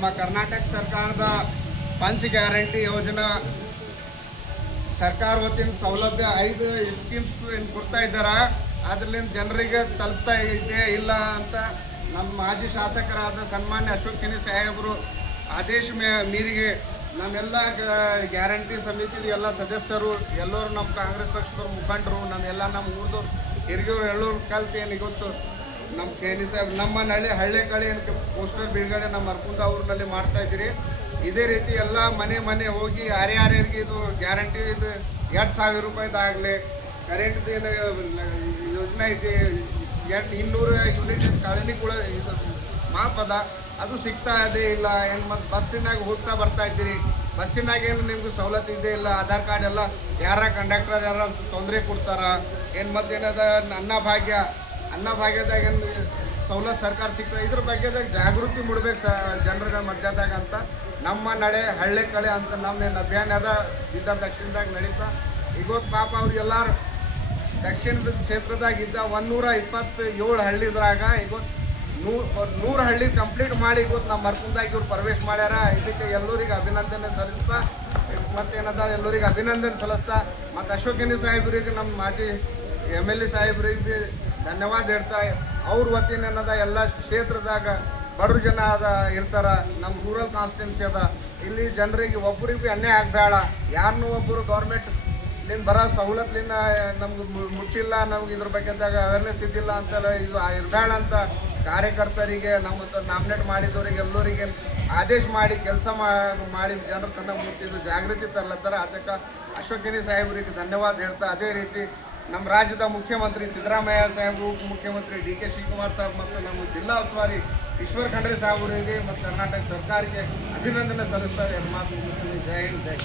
ನಮ್ಮ ಕರ್ನಾಟಕ ಸರ್ಕಾರದ punch guarantee ಯೋಜನಾ ಸರ್ಕಾರ ವತಿಯಿಂದ ಸೌಲಭ್ಯ ಐದು ಸ್ಕೀಮ್ಸ್ ಏನು ಕೊಡ್ತಾ ಇದ್ದಾರ? ಅದರಿಂದ ಜನರಿಗೆ ತಲುಪ್ತಾ ಇದೆ ಇಲ್ಲ ಅಂತ ನಮ್ಮ ಮಾಜಿ ಶಾಸಕರಾದ ಸನ್ಮಾನ್ಯ ಅಶೋಕ್ ಕೆನಿ ಸಾಹೇಬರು ಆದೇಶ ಮೇ ಮೀರಿಗೆ ನಮ್ಮೆಲ್ಲ ಗ್ಯಾರಂಟಿ ಸಮಿತಿದ ಎಲ್ಲ ಸದಸ್ಯರು, ಎಲ್ಲರೂ ನಮ್ಮ ಕಾಂಗ್ರೆಸ್ ಪಕ್ಷದವ್ರು ಮುಖಂಡರು, ನಮ್ಮೆಲ್ಲ ನಮ್ಮ ಊರ್ದವ್ರು ಹಿರಿಯವ್ರು ಎಲ್ಲರೂ ಕಲ್ತು ಏನು ಗೊತ್ತು ನಮ್ಮ ಕೆನಿ ಸಾಹೇಬ್ ನಮ್ಮ ನಳ್ಳಿ ಹಳ್ಳಿ ಕಳಿ ಏನು ಪೋಸ್ಟರ್ ಬಿಡುಗಡೆ ನಮ್ಮ ಅರ್ಕುಂದ ಊರಿನಲ್ಲಿ ಮಾಡ್ತಾ ಇದ್ದೀರಿ. ಇದೇ ರೀತಿ ಎಲ್ಲ ಮನೆ ಮನೆ ಹೋಗಿ ಯಾರ್ಯಾರಿಗೆ ಇದು ಗ್ಯಾರಂಟಿ ಇದು ಎರಡು ಸಾವಿರ ರೂಪಾಯಿದಾಗಲಿ ಕರೆಂಟ್ದು ಏನು ಯೋಜನೆ ಐತಿ ಎರಡು ಇನ್ನೂರು ಯೂನಿಟ್ ಕೂಡ ಇದು ಮಾಪದ ಅದು ಸಿಗ್ತಾ ಇದೆ ಇಲ್ಲ. ಏನು ಮತ್ತು ಬಸ್ಸಿನಾಗ ಹೋಗ್ತಾ ಬರ್ತಾ ಇದ್ದೀರಿ. ಬಸ್ಸಿನಾಗ ಏನು ನಿಮ್ಗೆ ಸವಲತ್ತು ಇದೆ ಇಲ್ಲ? ಆಧಾರ್ ಕಾರ್ಡ್ ಎಲ್ಲ ಯಾರ ಕಂಡಕ್ಟರ್ ಯಾರ ತೊಂದರೆ ಕೊಡ್ತಾರ? ಏನು ಮತ್ತೇನದ ಅನ್ನ ಭಾಗ್ಯ, ಅನ್ನ ಭಾಗ್ಯದಾಗ ಏನು ಸವಲತ್ತು ಸರ್ಕಾರ ಸಿಗ್ತದೆ. ಇದ್ರ ಬಗ್ಗೆ ಜಾಗೃತಿ ಮೂಡ್ಬೇಕು ಸ ಜನರ ಮಧ್ಯದಾಗ ಅಂತ. ನಮ್ಮ ನಡೆ ಹಳ್ಳಿ ಕಳೆ ಅಂತ ನಮ್ಮ ಏನು ಅಭಿಯಾನ ಅದ. ಇದ್ದ ದಕ್ಷಿಣದಾಗ ನಡೀತಾ. ಈಗ ಪಾಪ ಅವ್ರಿಗೆಲ್ಲಾರು ದಕ್ಷಿಣದ ಕ್ಷೇತ್ರದಾಗ ಇದ್ದ ಒಂದೂರ ಇಪ್ಪತ್ತು ಏಳು ಹಳ್ಳಿದ್ರಾಗ ಈಗ ನೂರು ನೂರು ಹಳ್ಳಿ ಕಂಪ್ಲೀಟ್ ಮಾಡಿ ಇವತ್ತು ನಮ್ಮ ಮರ್ಕುಂದಾಗ ಇವ್ರು ಪ್ರವೇಶ ಮಾಡ್ಯಾರ. ಇದಕ್ಕೆ ಎಲ್ಲರಿಗೆ ಅಭಿನಂದನೆ ಸಲ್ಲಿಸ್ತಾ, ಮತ್ತೇನದ ಎಲ್ಲರಿಗೆ ಅಭಿನಂದನೆ ಸಲ್ಲಿಸ್ತಾ, ಮತ್ತು ಅಶೋಕಿನಿ ಸಾಹೇಬ್ರಿಗೆ ನಮ್ಮ ಮಾಜಿ ಎಂ ಎಲ್ ಎ ಸಾಹೇಬ್ರಿಗೆ ಧನ್ಯವಾದ ಹೇಳ್ತಾ ಅವ್ರ ವತಿಯಿಂದ ಏನದ ಎಲ್ಲ ಕ್ಷೇತ್ರದಾಗ ಬಡವ್ರ ಜನ ಅದ ಇರ್ತಾರ ನಮ್ಮ ರೂರಲ್ ಕಾನ್ಸ್ಟಿಟ್ಯೂನ್ಸಿ ಅದ. ಇಲ್ಲಿ ಜನರಿಗೆ ಒಬ್ಬರಿಗೆ ಭೀ ಅನ್ಯಾಯ ಆಗಬೇಡ ಯಾರನ್ನೂ ಒಬ್ಬರು ಗೌರ್ಮೆಂಟ್ ಇಲ್ಲಿಂದ ಬರೋ ಸವಲತ್ಲಿಂದ ನಮ್ಗೆ ಮುಟ್ಟಿಲ್ಲ, ನಮ್ಗೆ ಇದ್ರ ಬಗ್ಗೆ ಅವೇರ್ನೆಸ್ ಇದ್ದಿಲ್ಲ ಅಂತೆಲ್ಲ ಇದು ಇರಬೇಡ ಅಂತ ಕಾರ್ಯಕರ್ತರಿಗೆ, ನಮ್ಮ ನಾಮಿನೇಟ್ ಮಾಡಿದವರಿಗೆ, ಎಲ್ಲರಿಗೆ ಆದೇಶ ಮಾಡಿ, ಕೆಲಸ ಮಾಡಿ ಜನರು ತನ್ನ ಮುಟ್ಟಿದ್ದು ಜಾಗೃತಿ ತರ್ಲತ್ತಾರ. ಅದಕ್ಕೆ ಅಶ್ವಕಿನಿ ಸಾಹೇಬರಿಗೆ ಧನ್ಯವಾದ ಹೇಳ್ತಾ, ಅದೇ ರೀತಿ ನಮ್ಮ ರಾಜ್ಯದ ಮುಖ್ಯಮಂತ್ರಿ ಸಿದ್ದರಾಮಯ್ಯ ಸಾಹೇಬರು ಉಪಮುಖ್ಯಮಂತ್ರಿ ಡಿ ಕೆ ಶಿವಕುಮಾರ್ ಸಾಹೇಬ್ ಮತ್ತು ನಮ್ಮ ಜಿಲ್ಲಾ ಉಸ್ತುವಾರಿ ಈಶ್ವರ್ ಖಂಡ್ರೆ ಸಾಹೇಬರಿಗೆ ಮತ್ತು ಕರ್ನಾಟಕ ಸರ್ಕಾರಕ್ಕೆ ಅಭಿನಂದನೆ ಸಲ್ಲಿಸ್ತಾರೆ ಮಾತು. ಜೈ ಹಿಂದ್ ಜಯ.